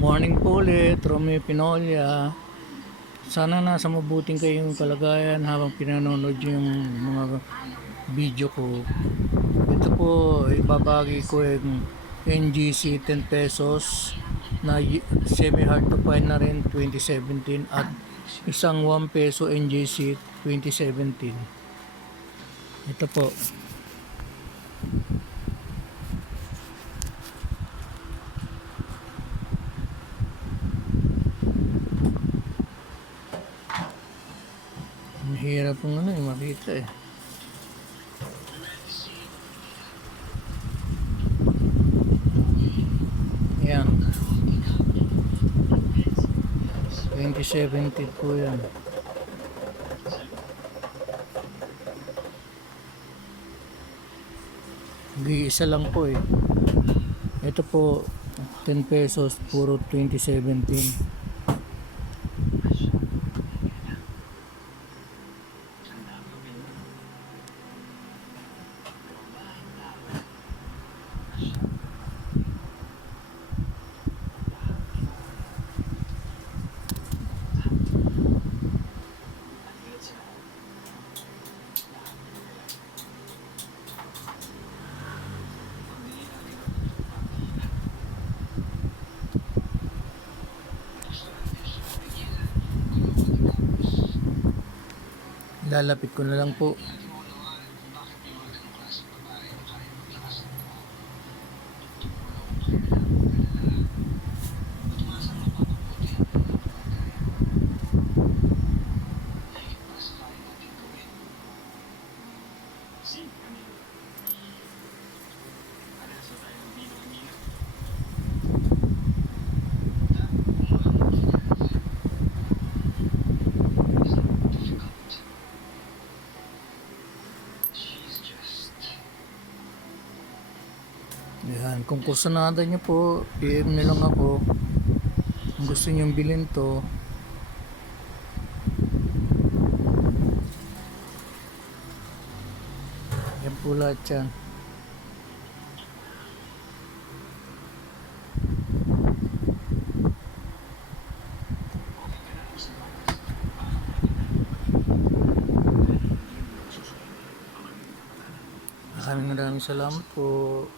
Morning po ulit, Romeo Pinolia. Sana nasa mabuting kayong kalagayan habang pinanonood yung mga video ko. Ito po, ibabagi ko yung NGC 10 pesos na semi hard to find na rin 2017 at isang 1 peso NGC 2017. Ito po. Mahirap pong makita eh. Yan. 2017 po yan. Isa lang po eh. Ito po 10 pesos puro 2017. Lalapit ko na lang po. Yan, kung kusanada nyo po, PM nyo lang ako kung gusto nyo bilhin to. Yan po lahat yan. Maraming salamat po.